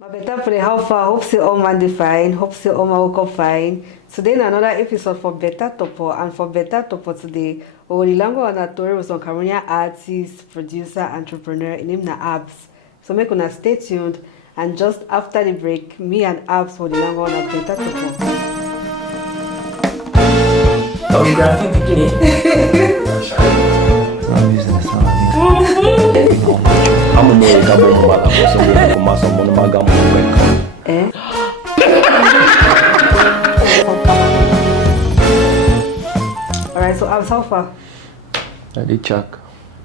My better play how far? Hope say all man define. Hope say all man woke up fine. Today in another episode for Beta Torpoh, and for Beta Torpoh today, we will lango on a story with some Cameroonian artist, producer, entrepreneur. In him na Abs. So make una stay tuned, and just after the break, me and Abs will lango on a Beta Torpoh. Oh, you graphic bikini? I'm using the sound. I'm a more gabo mama. So we have come some money magam. Eh? Alright, so Abs, how far? I did check.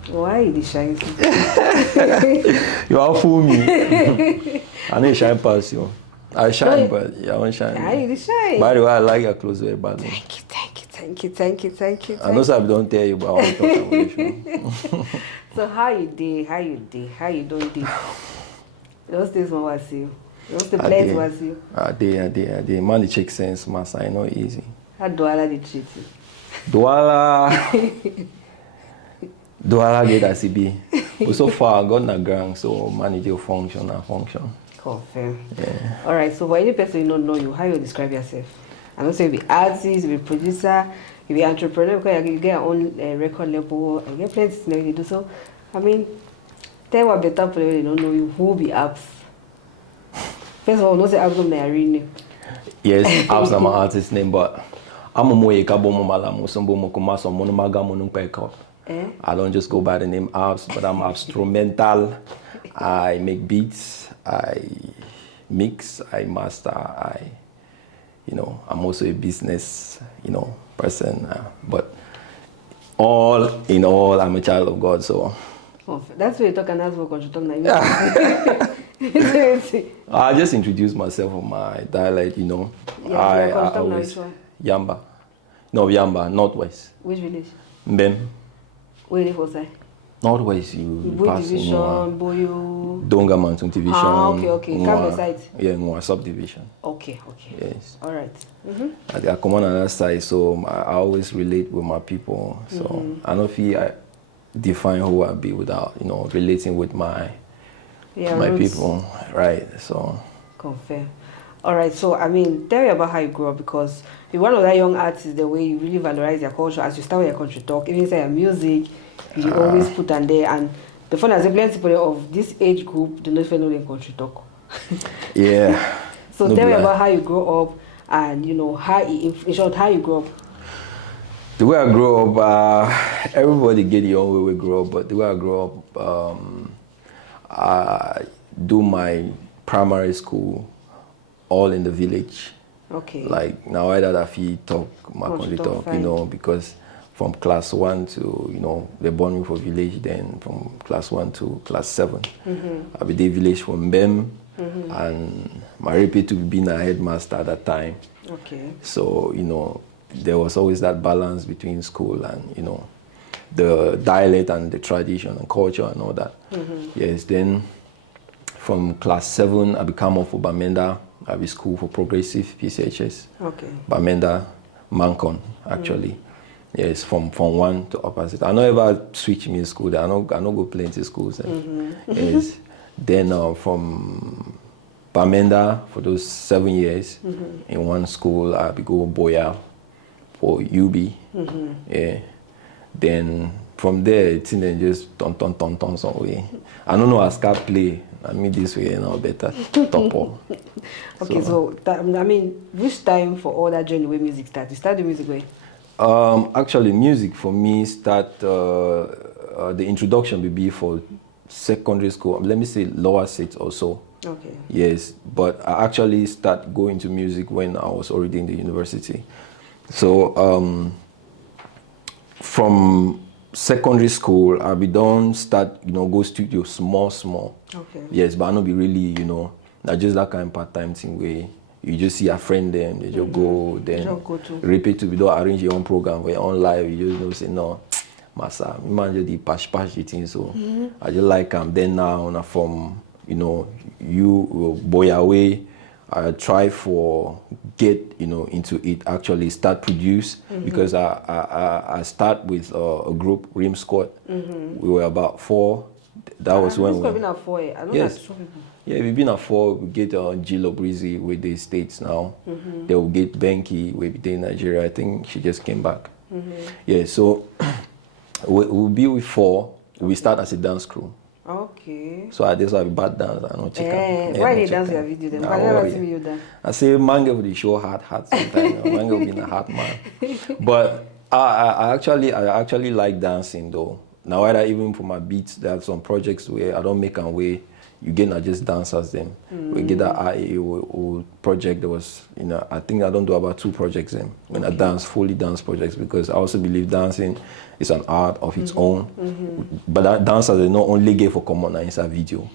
Why you dey shine? You all fool me. I need shine past you. I shine, but you won't shine. Yeah, you dey shine. By the way, I like your clothes very badly. Thank you. I know some don't tell you, but I want to talk about the show. So how you dey? How you don't dey? Those days when was you? Those the plans was you? I did. Man, the check sense, master. I know easy. How Douala dey treat you? Douala get as it be. But so far, I got na ground, so manage your function. Confirm. Yeah. Alright, so for any person who don't know you, how you describe yourself? I know say you be artist, you be producer, you be entrepreneur, because you get your own record label, you get plenty of things you do. So, I mean, tell what better player they don't know you, who be Abs? First of all, no say Abs on my name. Yes, Abs is my artist name, but I'm a moye kabo mo malamu, sombo mo kuma some mono magamu nung peko. I don't just go by the name Abs, but I'm instrumental. I make beats, I mix, I master, I'm also a business, person. But all in all, I'm a child of God, so. Oh, that's why you talk and that's what you talk now. I just introduced myself on my dialect, Yeah, I always Yamba. No, Yamba, Northwest. Which village? Mbem. Where you for say? Northwest, you pass division, Boyo. Donga Mountain Division. Okay. Come side. Yeah, Ngwa subdivision. Okay. Yes. All right. I come on that side, so I always relate with my people. So I don't feel I define who I be without, relating with my roots. people, right? So. Confirm. All right. So I mean, tell me about how you grew up, because you're one of that young artists. The way you really valorize your culture as you start with your country talk, even say your music, you always put on there. And the fun as a plenty people of this age group do not know their country talk. Yeah. So tell me about how you grew up, and how in short how you grew up. The way I grew up, everybody get their own way we grow up, but the way I grew up, I do my primary school all in the village. Okay. Like now I that I feel talk my country talk, because from class 1 to, they born me for village, then from class 1 to class 7. I be the village from Mbem, and my repeat to being a headmaster at that time. Okay. So, there was always that balance between school and, the dialect and the tradition and culture and all that. Yes, then from class 7, I became off for Bamenda. I be school for progressive PCHS. Okay. Bamenda, Mancon, actually. Yes, from 1 to opposite. I never switch me in school there. I no go plenty schools there. Yes. Then from Bamenda for those 7 years in one school, I be go Boya for UB. Yeah. Then from there, it's then just ton some way. I don't know how ska play. I mean this way, better Torpoh. Okay, so which time for all that journey where music start? You start the music way? Actually, music for me start the introduction will be for secondary school. Let me say lower six or so. Okay. Yes, but I actually start going to music when I was already in the university. So from secondary school, I be done start go studio small. Okay. Yes, but I not be really not just that kind of part-time thing where you just see a friend them, they just go, then repeat to be done, arrange your own program for your own live. You just say no, massa, me man just the patch the thing. So I just like then now from you boy away. I try for get into it, actually start produce, because I start with a group Rim Squad. We were about 4. That was when we. I know Yes. Yeah, we've been at 4. We get Gilo Breezy with the States now. They will get Benki with the Nigeria. I think she just came back. Yeah, so we'll be with 4. We start as a dance crew. Okay. So I just have a bad dance. I don't check out. Why they dance your video then? I never see you dance. I say Mange will show hard sometimes. Mange will be in a hard man. But I actually like dancing though. Now either even for my beats, there are some projects where I don't make a way. You get not just dancers them. We get that IA project that was, I think I don't do about 2 projects then when I dance, fully dance projects, because I also believe dancing is an art of its own. But that dancers they not only get for common inside video,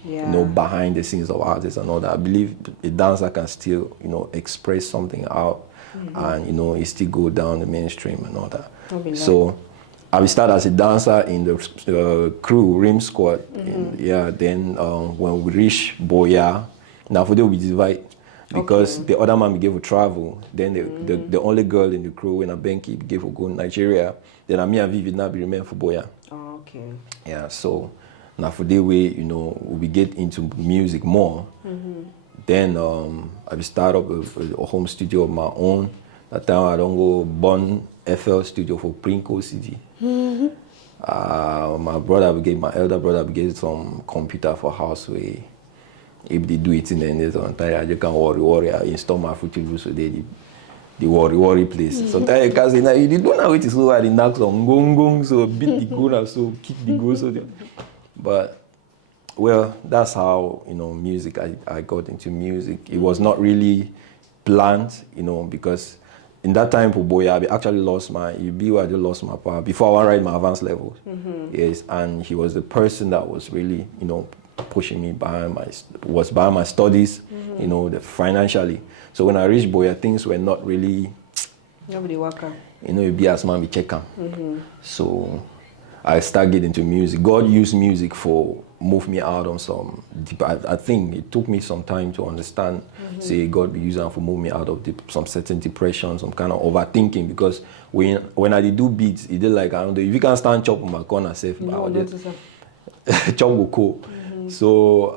behind the scenes of artists and all that. I believe a dancer can still, express something out and, it still go down the mainstream and all that. So I started as a dancer in the crew, Rim Squad. Then when we reach Boya, now for we divide because the other man we gave for travel. Then the only girl in the crew, when Benki gave for go to Nigeria, then me and Vivi now be remain for Boya. Oh, okay. Yeah, so now for the way, we get into music more. Then I start up a home studio of my own. That time I don't go Bon FL studio for Prinko City. My elder brother will get some computer for house where if they do it in the end on time, I can worry. I install my Fruity Loops so the worry place. Sometimes you can say, now you don't know it is so hard, the knocks on gong, so beat the gun so kick the go so. But well, that's how music. I got into music. It was not really planned, because in that time for Boya, I actually lost my power before I write my advanced levels. Yes, and he was the person that was really, pushing me behind my studies, financially. So when I reached Boya, things were not really. Nobody work out. You be as man, we check them. So I started getting into music. God used music for move me out on some deep. I think it took me some time to understand. Say God be using for move me out of some certain depression, some kind of overthinking. Because when I do beats, it did like I don't know if you can stand chop on my corner safe, chop will cool. So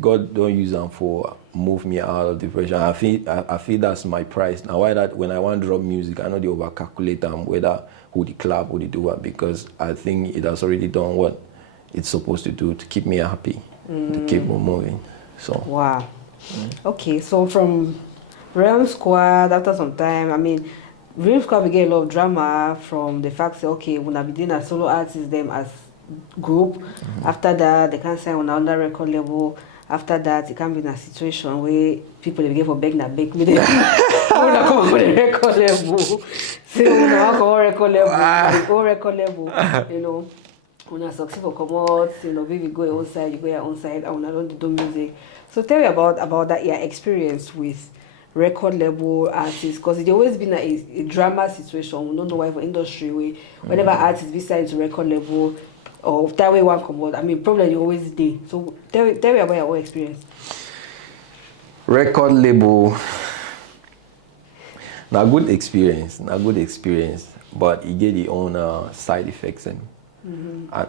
God don't use them for move me out of depression. I feel that's my price. Now why that when I want to drop music, I know they over calculate whether who the club, who they do it, because I think it has already done what it's supposed to do to keep me happy, to keep me moving. So wow. Okay, so from Realm Squad, after some time, I mean, Realm Squad we get a lot of drama from the fact that okay, when I be doing a solo artist them as group. After that, they can't sign on another record label. After that, it can be in a situation where people they begin for beg na beg me. They come on the record level. Say we now come on record level. When I succeed for come out, we go your own side, you go your own side, and I don't do music. So tell me about that your experience with record label artists, because it's always been a drama situation. We don't know why for industry where whenever artists be signed to record label or that way one come out. I mean, probably you always do. So tell me about your own experience. Record label, not good experience, but it get the own side effects and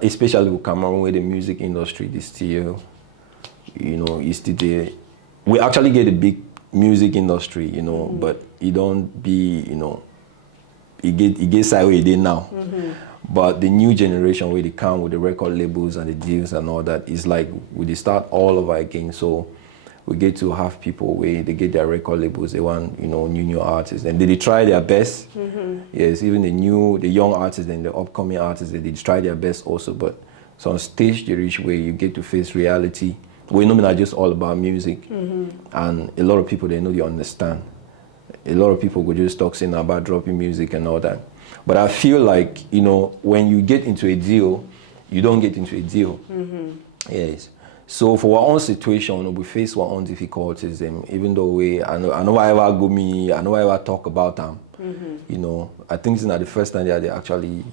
especially with Cameroon, where the music industry is still, is still there. We actually get a big music industry, but it don't be, it gets sideways there now. But the new generation where they come with the record labels and the deals and all that is like we start all over again. So we get to have people where they get their record labels, they want, new artists, and they try their best. Yes, even the young artists and the upcoming artists, they try their best also. But some stage they reach where you get to face reality. We're not just all about music, and a lot of people they understand. A lot of people would just talk saying about dropping music and all that. But I feel like, when you get into a deal, you don't get into a deal. Yes. So for our own situation, we face our own difficulties. Even though I know I ever talk about them. I think it's not the first time that they actually,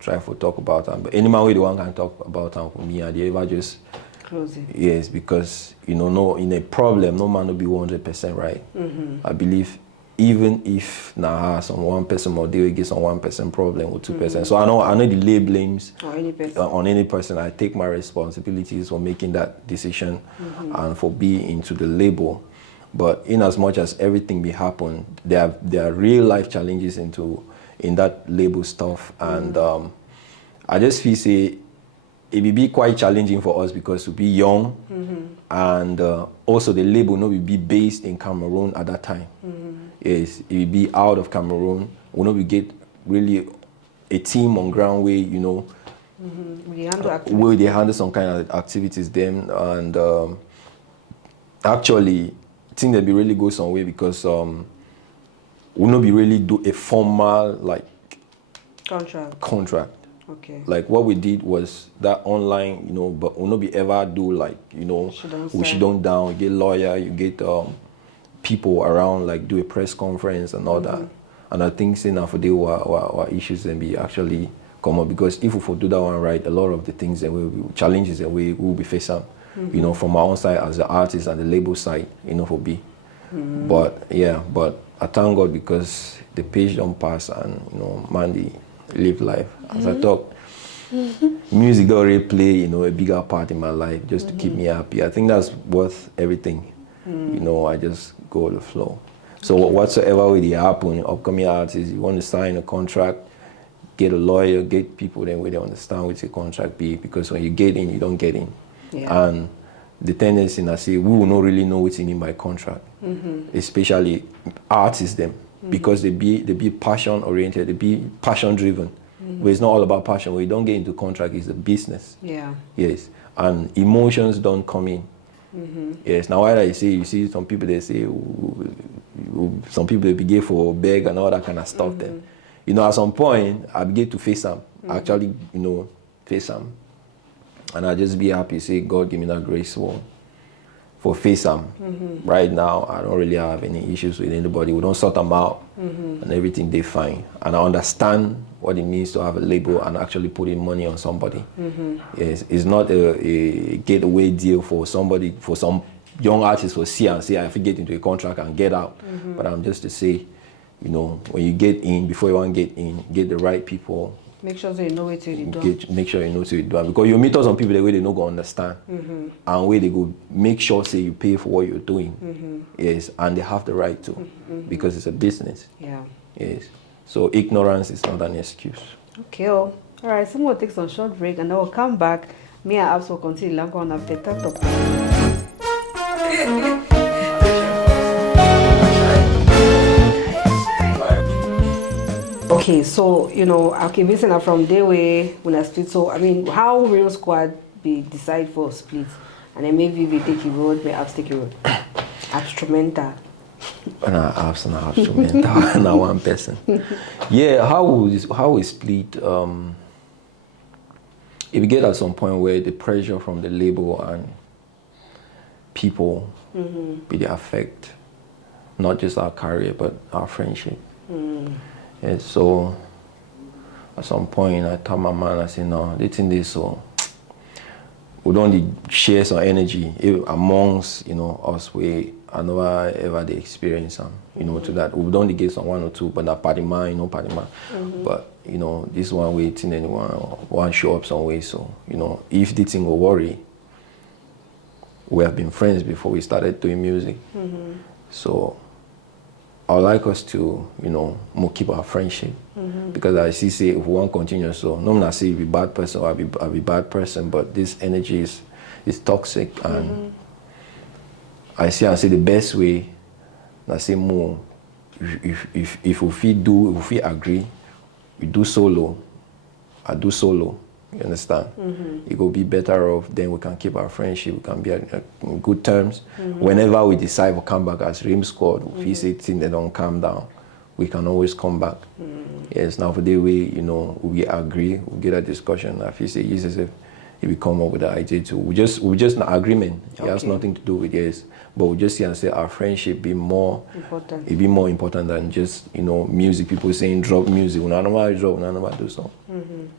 try to talk about them. But anyone way the one can talk about them for me, and they ever just close it. Yes, because no in a problem, no man will be 100% right. I believe even if some one person or they will get some one person problem with 2%. So I know the blames on any person. I take my responsibilities for making that decision and for being into the label. But in as much as everything be happen, there are real life challenges in that label stuff, and I just feel say it will be quite challenging for us because to be young, and also the label will be based in Cameroon at that time. Yes, it will be out of Cameroon. We know we get really a team on ground where where they handle some kind of activities then, and actually I think they'll be really go somewhere because we not be really do a formal like contract. Okay. Like what we did was that online, but we not be ever do like, we should don't down, get lawyer, you get people around, like do a press conference and all that. And I think saying now for the what issues and be actually come up, because if we do that one right, a lot of the things that challenges that we will be facing, from our own side as the artist and the label side, for be. But I thank God because the page don't pass and Mandy live life. As I talk, music don't really play, a bigger part in my life just to keep me happy. I think that's worth everything. I just go with the flow. So whatsoever way they happen, upcoming artists, you want to sign a contract, get a lawyer, get people then where they understand what your contract be, because when you get in, you don't get in. Yeah. And the tendency I say, we will not really know what's in by contract, especially artists them, because they be passion oriented, they be passion driven. But it's not all about passion. When you don't get into contract, it's a business. Yeah. Yes, and emotions don't come in. Yes. Now, why I say, you see some people they say, some people they begin for beg and all that kind of stuff. Then, at some point, I begin to face them. Actually, face them, and I just be happy. Say, God, give me that grace for face them. Right now, I don't really have any issues with anybody. We don't sort them out, and everything they fine. And I understand what it means to have a label and actually putting money on somebody. Yes, it's not a getaway deal for somebody, for some young artists for see and say, I have to get into a contract and get out. But I'm just to say, when you get in, before you want to get in, get the right people. Make sure you know what you do. Make sure you know what you do. Because you meet some people the way they don't go understand. And where they go make sure say you pay for what you're doing. Yes, and they have the right to. Because it's a business. Yeah. Yes. So ignorance is not an excuse. Okay. All right, so we'll take some short break and then we'll come back. Me and Abs will continue longer on a Beta Torpoh. Okay, so okay, listen from day way when I split. So I mean, how Real Squad be decide for split, and then maybe we take a road, maybe Abs take a road. Instrumental. Abs and instrumental, and one person. Yeah, how we split? If we get at some point where the pressure from the label and people be the affect, not just our career but our friendship. Yeah, so at some point I told my man, I said, no, this thing is so we don't share some energy amongst us. We I never ever the experience to that. We don't get some one or two, but not party man, party man. But this one waiting anyone one show up some way. So if the thing will worry, we have been friends before we started doing music. So I would like us to, more keep our friendship. Because I see, say, if we want to continue, so no one say be bad person or I'll be bad person, but this energy is toxic. And I say the best way, I say more, if we agree, we do solo, I do solo. You understand? It will be better off. Then we can keep our friendship. We can be on good terms. Whenever we decide to come back as Rim Squad, if we say things that don't calm down, we can always come back. Yes. Now for the way we agree, we get a discussion. If you say yes, if we come up with the idea too, we just an agreement. It has nothing to do with yes. But we just see and say our friendship be more important. It be more important than just music. People saying drop music. When I know drop, when I know do so.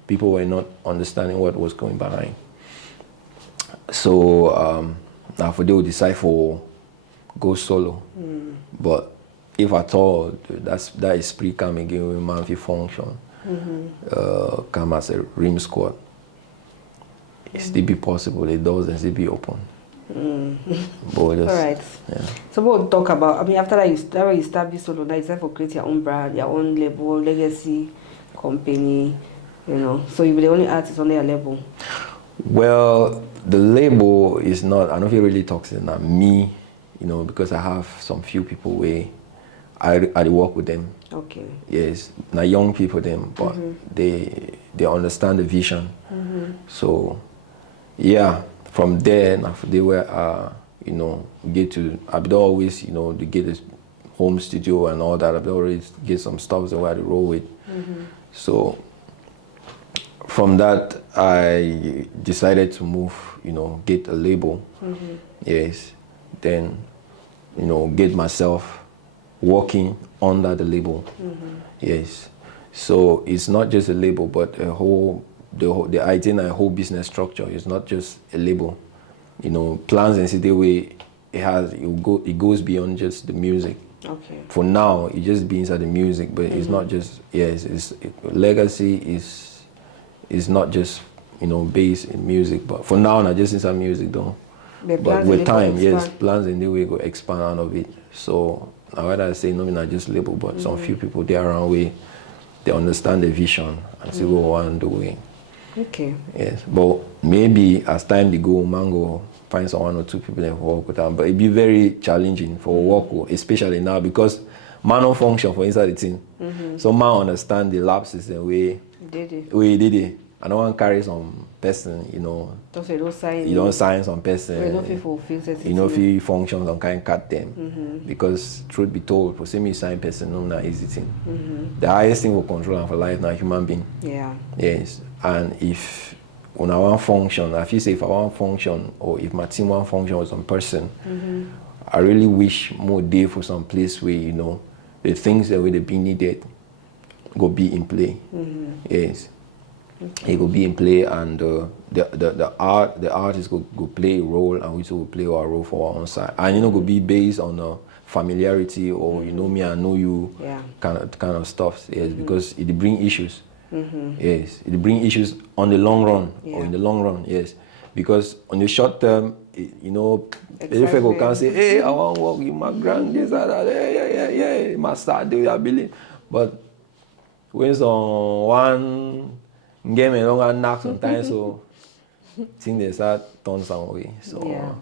People were not understanding what was going behind. So now for they will decide for go solo. But if at all, that esprit come again with man fi function, come as a rim squad. It still be possible. The doors and still be open. But just, all right. Yeah. So we'll talk about. I mean, after that, you establish solo. Now it's time for create your own brand, your own label, legacy, company. You know, so you're the only artist on their label. Well, the label is not. I don't feel really toxic. Not me, you know, because I have some few people where I work with them. Okay. Yes, not young people them, but they understand the vision. So, yeah, from there, now they were, you know, get to. I'd always, you know, to get a home studio and all that. I'd always get some stuff that I roll with. So, from that, I decided to move, you know, get a label. Yes, then, you know, get myself working under the label. Yes, so it's not just a label, but the idea and a whole business structure is not just a label. You know, plans and city way it goes beyond just the music. Okay. For now, it just be inside the music, but it's not just. Yes, legacy is not just, you know, based in music, but for now, not just inside music though. But with time, yes, plans in the way go expand out of it. So now whether I say no, not just label, but some few people there around where they understand the vision and see what we want to do. Okay. Yes, but maybe as time they go, Mango find some one or two people that work with them. But it'd be very challenging for work, especially now because man don't function for inside the team. So man understand the lapses and we did it. I don't want to carry some person, you know. You don't sign some person. You know if you function some kind cut them. Because truth be told, for me sign person, no not easy thing. The highest thing we control for life now human being. Yeah. Yes. And if when I want function, I feel say if I want function or if my team want function with some person, I really wish more day for some place where, you know, the things that will be needed go be in play. Yes. It will be in play, and the artist go play a role, and we too will play our role for our own side. And you know, go be based on familiarity or you know me, I know you, kind of stuff. Yes, because it bring issues. Yes, it bring issues on the long run or in the long run. Yes, because on the short term, you know, if people can say, hey, I want to work with my grand this and that, yeah, my start do I believe, but when one game and longer knock sometimes, so things they start turn some way. So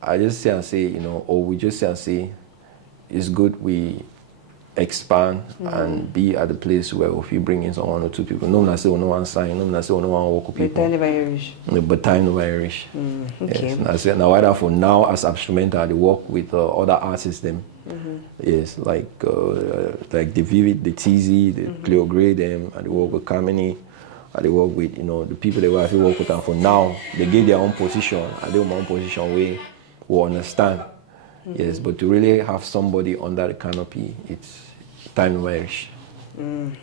I just say and say, you know, or we just say and say, it's good we expand and be at the place where if you bring in some one or two people, no one say no one sign, no one say no one work with people. But time never Irish. But time never Irish. Okay. Yes. I said now whether for now as instrumental they work with other artists them. Yes, like the Vivid, the TZ, the Cleo Gray them, and they work with Kamini, and they work with, you know, the people they will have to work with them for now. They get their own position, and their own position where we understand. Yes, but to really have somebody under the canopy, it's time Irish.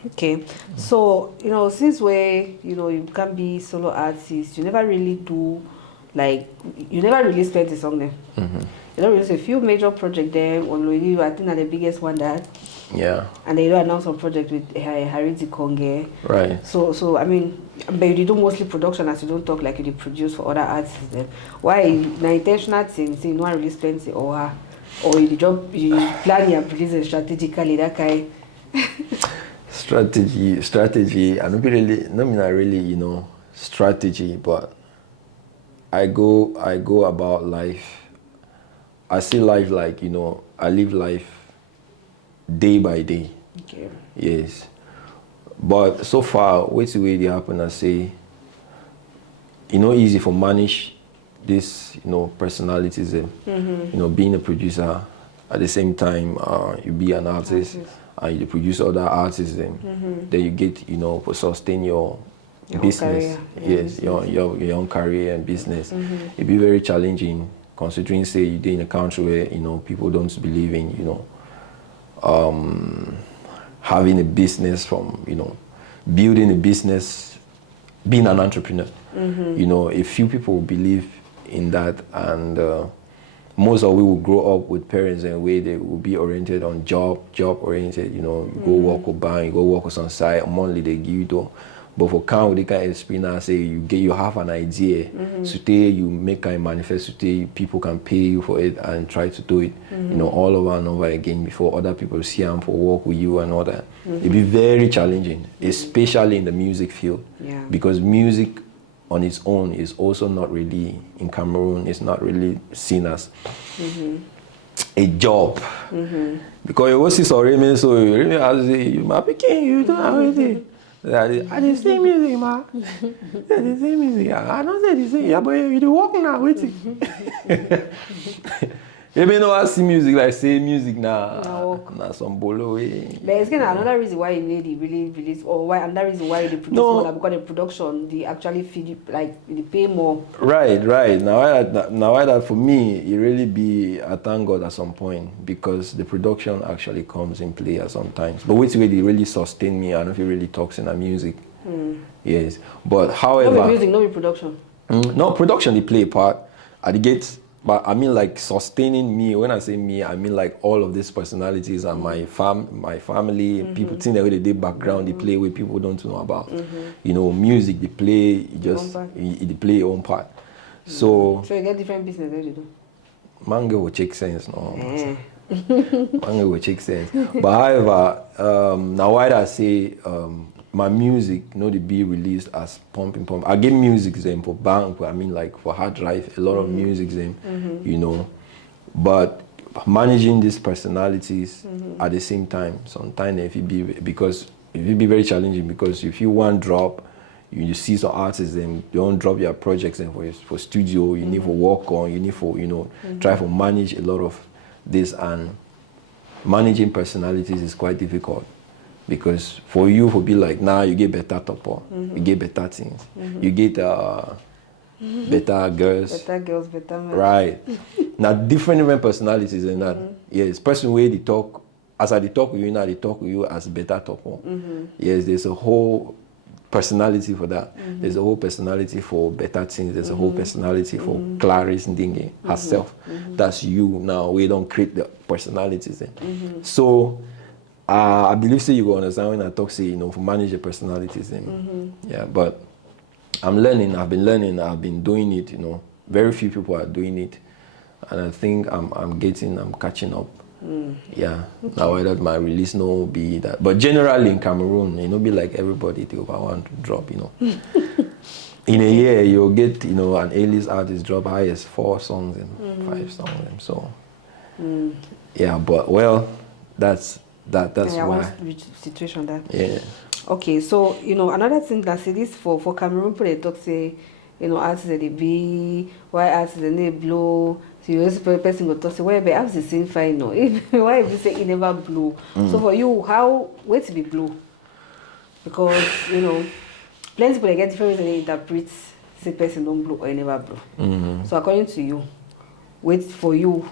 Okay, so you know, since you can be solo artist, you never really do you never really spend a song there. You don't release a few major projects there. Only I think that the biggest one that. Yeah. And they do announce some project with Artiste Konge. Right. So I mean, but you do mostly production as you don't talk like you produce for other artists then. Why the intentional thing, say no one really spends it or you plan your producer strategically that kind. Strategy. I don't really, you know, strategy, but I go about life. I see life like, you know, I live life day by day. Okay. Yes. But so far, what's the way they happen, I say, you know, easy for manage this, you know, personalities. You know, being a producer, at the same time, you be an artist, and you produce other artists. Then you get, you know, to sustain your business. Yes, your own career and business. It'd be very challenging. Considering, say, you're in a country where, you know, people don't believe in, you know, having a business from, you know, building a business, being an entrepreneur. You know, a few people believe in that, and most of we will grow up with parents in a way they will be oriented on job oriented, you know, you go work with bank, you go work with some side, monthly they give you though. But for count they can experience say you have an idea, so today you make a manifest today, people can pay you for it and try to do it, you know, all over and over again before other people see them for work with you and all that. It'd be very challenging, especially in the music field. Yeah. Because music on its own is also not really, in Cameroon, it's not really seen as a job. Because you will see sorry, so you really have to say, my picking, you don't have anything. I didn't say music, ma. I didn't say music. I don't say this. Yeah, but you do walk now, waiting. You may know I see music like say music now. Nah, some bolo way. But it's kind of another reason why you need the really release, or why another reason why they produce more, because the production they actually feed you, like they pay more. Right. Now that for me it really be I thank God at some point, because the production actually comes in play at some times. But which way they really sustain me, I don't know if it really talks in the music. Yes, but however, no music, no production. No production they play a part at the gates. But I mean, like sustaining me. When I say me, I mean like all of these personalities and my family, people think that they did background, they play with people don't know about. You know, music they play, they play your own part. So you get different business that you do. Manga will check sense, no. Manga will check sense. But however, now why I say my music, you know, they be released as pump. I give music them for bank, I mean like for hard drive, a lot of music them, you know. But managing these personalities at the same time, sometimes if it be very challenging, because if you want drop, you see some artists them don't drop your projects and for studio, you need to work on, you need for, you know, try to manage a lot of this, and managing personalities is quite difficult. Because for you to be like, now you get Beta Torpoh, you get better things, you get better girls. Better girls, better men. Right. Now different personalities in that. Yes, person where they talk, as I talk with you now, they talk with you as Beta Torpoh. Yes, there's a whole personality for that. There's a whole personality for better things. There's a whole personality for Clarisse Ndinge herself. That's you now. We don't create the personalities then. So I believe you will understand when I talk, say, you know, for manage the personalities. Yeah, but I'm learning. I've been learning. I've been doing it. You know, very few people are doing it, and I think I'm catching up. Yeah. Okay. Now that my release no be that, but generally in Cameroon, you know, be like everybody to over want to drop. You know, in a year you'll get, you know, an A-list artist drop highest 4 songs and 5 songs. And so yeah, but well, that's why situation that. Yeah. Okay, so you know another thing that say this for Cameroon, people they talk say, you know, artists they be, why artists they blow. So you always person go talk say, well, but artists the same fine no. Why if you say it never blow? So for you, how where to be blow? Because you know, plenty people they get different ways they interpret say person don't blow or never blow. So according to you, wait for you.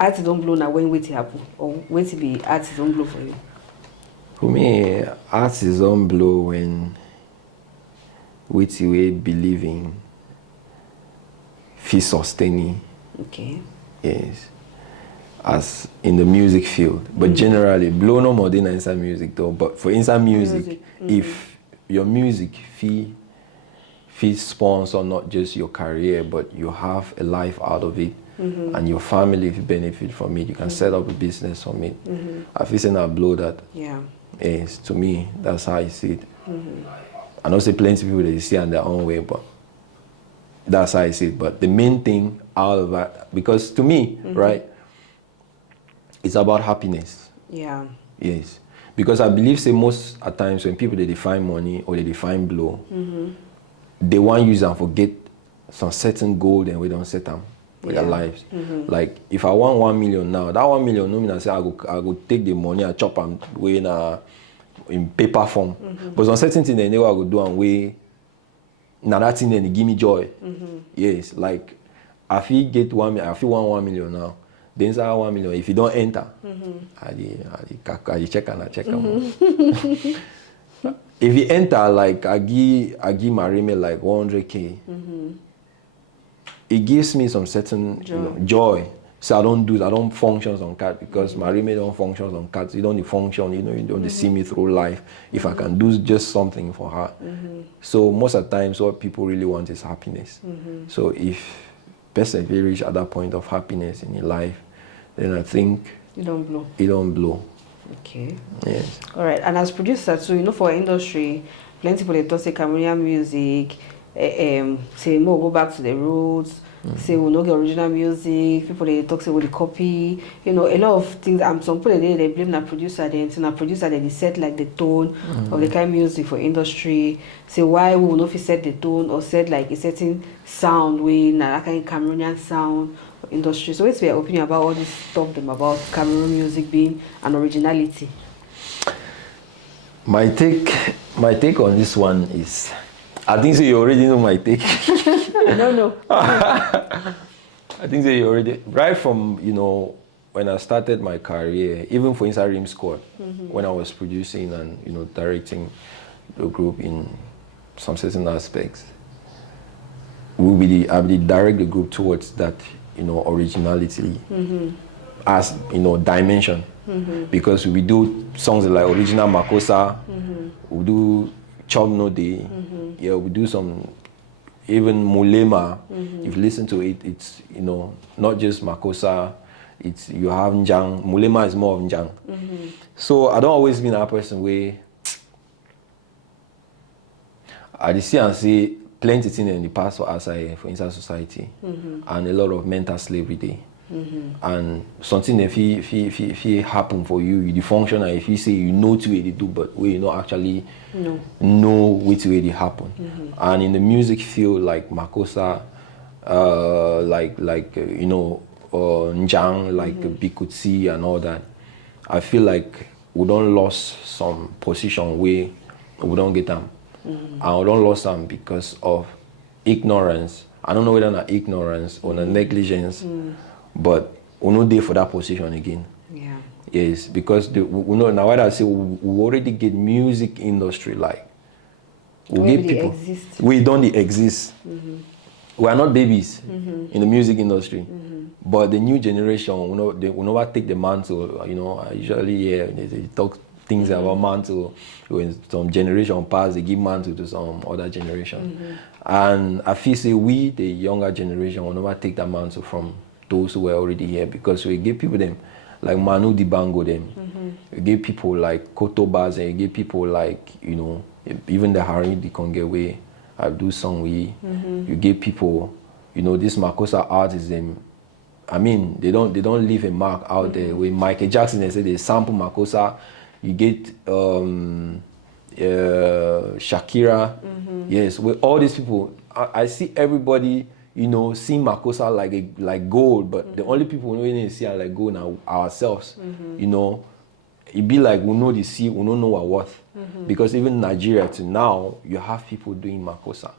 Artists don't blow now when wait happen, or wait to be artists don't blow for you. For me, artists don't blow when wait we believing, feel sustaining. Okay. Yes. As in the music field, but generally blow no more than inside music though. But for inside music, if your music feel sponsor not just your career, but you have a life out of it. And your family if you benefit from it, you can set up a business from it. I feel saying I blow that. Yeah. Yes, to me, that's how I see it. I know say plenty of people they see on their own way, but that's how I see it. But the main thing out of that, because to me, right, it's about happiness. Yeah. Yes. Because I believe say most at times when people they define money or they define blow, they want to use and forget some certain goal and we don't set them. Their lives. Like if I want 1 million now, that 1 million no mean I say I go take the money and chop and weigh in paper form. But some certain thing they know I go do and weigh now that thing then they give me joy. Yes, like I feel get 1 million, I feel want 1 million now. Then inside 1 million, if you don't enter, I check and I check them. If you enter, like I give my remit like 100K. It gives me some certain joy. So I don't function on cat because my roommate don't function on cats. You don't function, you don't see me through life. If I can do just something for her. So most of the times what people really want is happiness. So if person will reach at that point of happiness in your life, then I think you don't blow. You don't blow. Okay. Yes. All right. And as producer too, for industry, plenty people they talk say Cameroonian music, say more go back to the roots. Say we no get original music. People they talk say we copy. A lot of things. Some people they blame the producer. Then so the producer they set like the tone of the kind of music for industry. Say why we will not set the tone or set like a certain sound way, that kind of Cameroonian sound for industry. So what's your opinion about all this stuff them about Cameroon music being an originality? My take on this one is, I think so you already know my take. No. I think that you already, right from, when I started my career, even for Inside Rim Squad, when I was producing and, directing the group in some certain aspects, I will direct the group towards that, originality as, dimension. Because we do songs like original Makosa, we do Chop No Day, we do some, even Mulema. If you listen to it, it's, not just Makosa, it's, you have Njang. Mulema is more of Njang. So I don't always mean that person where I see and see plenty things in the past for us, for inside society, and a lot of mental slavery there. And something if it happen for you, you function, and if you say you know to it do, but we not actually know which way it happen. And in the music field, like Makosa, Njang, like Bikutsi and all that, I feel like we don't lost some position where we don't get them, and we don't lost them because of ignorance. I don't know whether not ignorance or negligence. But we're not there for that position again. Yeah. Yes, because we know now. What I say, we already get music industry like we get people. Exist. We don't exist. We are not babies in the music industry. But the new generation, they will never take the mantle. I usually they talk things about mantle. When some generation pass, they give mantle to some other generation. And I feel say we, the younger generation, will never take that mantle from those who were already here, because we give people them like Manu Dibango them. We give people like Kotobas, and we give people like, even the Harry Dikonge way I do song we. You give people, this Makosa artists them. I mean, they don't leave a mark out there. With Michael Jackson, they say they sample Makosa. You get Shakira. Yes, with all these people, I see everybody, see Makosa like gold, but the only people we need to see are like gold now ourselves. It be like we know the sea, we don't know our worth. Because even Nigeria to now, you have people doing Makosa.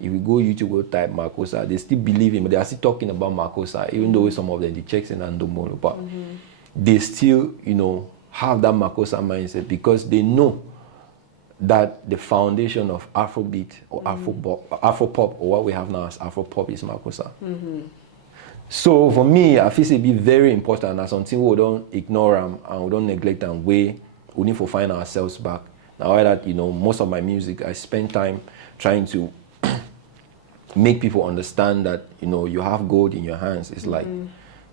If you go YouTube, go type Makosa, they still believe him, but they are still talking about Makosa, even though some of them they checks in and Domolo, but they still, have that Makosa mindset, because they know that the foundation of Afrobeat or Afropop, or what we have now as Afropop, is Makosa. So for me, I feel it be very important, as something we don't ignore them and we don't neglect them. We need to find ourselves back. Now that most of my music, I spend time trying to make people understand that you have gold in your hands. It's like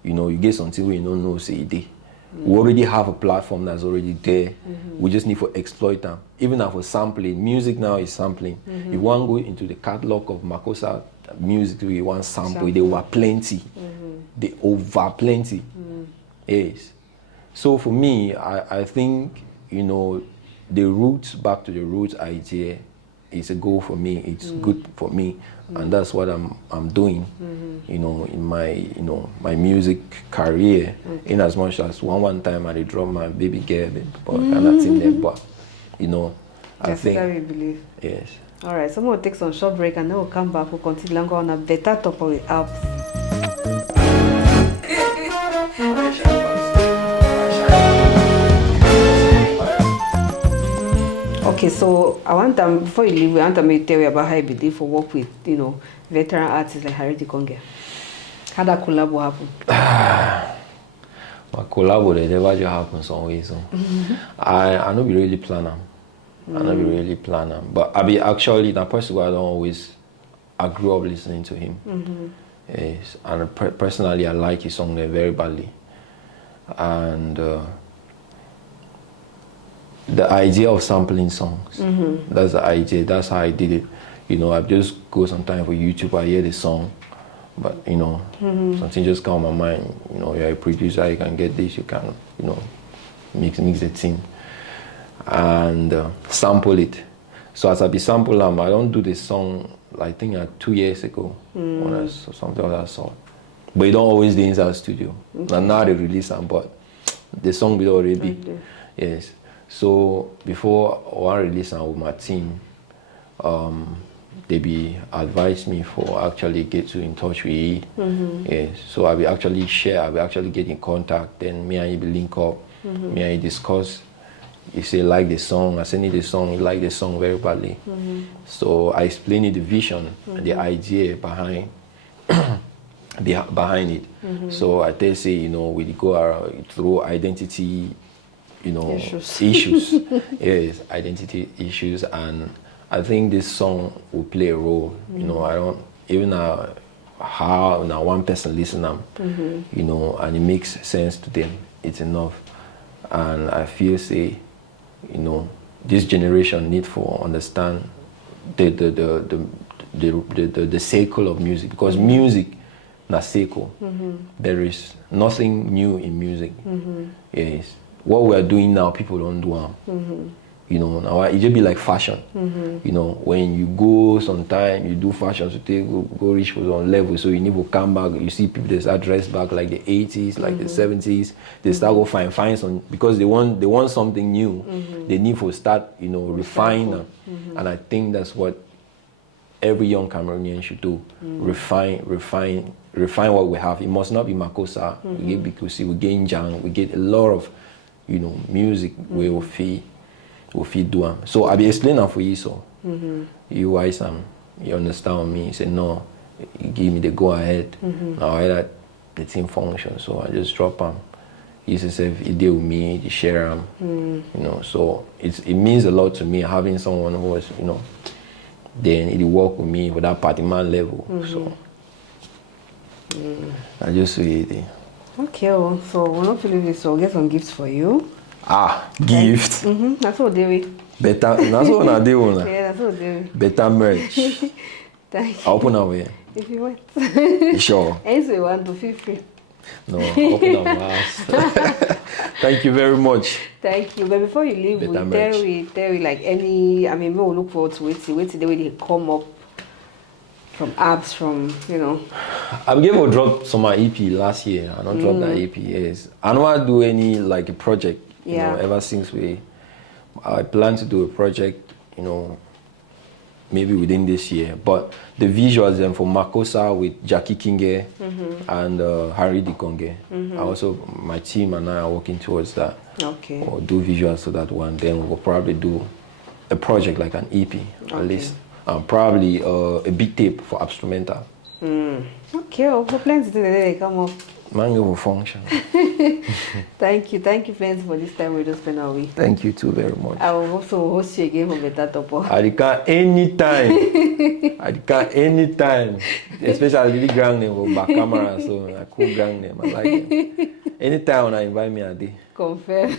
you get something we don't know, say it. We already have a platform that's already there. We just need to exploit them. Even for sampling, music now is sampling. If you want to go into the catalog of Makosa music, we want sample. There were plenty. They over plenty. Yes. So for me, I think the roots, back to the roots idea, is a goal for me. It's good for me, and that's what I'm doing. In my my music career. In as much as one time I drop my baby girl, but cannot sing there. But I think. That's what we believe. Yes. All right. So we'll take some short break, and then we'll come back. We'll continue longer on a Beta Torpoh with Alps. Okay, so I want them, before you leave, I want them to tell you about how you believe for work with, veteran artists like Harry Dikonge. How that collab will happen? My collab they never just happen some way. So I don't be really planner. I don't be really planner. But I be actually that person who I don't always. I grew up listening to him. Yes, and personally I like his song very badly. And the idea of sampling songs. That's the idea. That's how I did it. You know, I just go sometime for YouTube. I hear the song. But, you know, something just come on my mind. You know, you're a producer, you can get this, you can, you know, mix the thing. And sample it. So as I be sample them, I don't do this song, I think 2 years ago, when I saw something of that sort. But you don't always do inside the studio. And now they release them, but the song will already be. Yes. So before I release them with my team, they be advise me for actually get to in touch with you. Yes. So I will actually share, I will actually get in contact, then me and you will link up, me and you discuss. You say like the song, I send you the song, you like the song very badly. So I explain you the vision, the idea behind it. So I tell you, say, you know, we go around through identity, you know, issues. Yes, identity issues, and I think this song will play a role. You know, I don't even how now one person listen them, you know, and it makes sense to them. It's enough, and I feel say, you know, this generation need to understand the cycle of music, because music na cycle. There is nothing new in music. Yes, what we are doing now, people don't do them. You know, now it just be like fashion. You know, when you go sometime, you do fashion, so they go reach for some level, so you need to come back. You see people, they start dress back like the 80s, like the 70s. They start go find some, because they want something new. They need to start, you know, refine them. And I think that's what every young Cameroonian should do. Refine what we have. It must not be Makossa. We get Bikusi, we get Njang, we get a lot of, you know, music we will feed do them. So I be explaining for you, so you wise you understand me. You say no, you give me the go ahead. Now I that the team function, so I just drop them. He says if you deal with me, you share them. You know, so it means a lot to me having someone who is, you know, then it work with me with that party man level. So I just say it. Okay, well, so we're not feeling this, so we'll get some gifts for you. Gift. That's what they will. Better. That's what I do. Yeah, that's what they will. Better merch. Thank you. I'll open away. If you want. Sure. Anything you want to feel free. No, open up last. Thank you very much. Thank you. But before you leave, we tell you like any, I mean, we'll look forward to wait till the way they come up from apps, from, you know. I gave a drop some my EP last year. I don't drop that EP. Yes. I don't want to do any like a project. You know, ever since I plan to do a project, you know, maybe within this year. But the visuals then for Makossa with Jackie Kinge and Harry Dikonge. Also, my team and I are working towards that. Okay. Or do visuals to that one. Then we'll probably do a project like an EP at least. Probably a beat tape for instrumental. Okay, well, plans to they come up. Man, will function. Thank you, friends, for this time we just spent our week. Thank you too very much. I will also host you again for Beta Torpoh. I can anytime. Especially the grand name for back camera, so a cool grand name. I like it. Anytime when I invite me, I do. Confirm.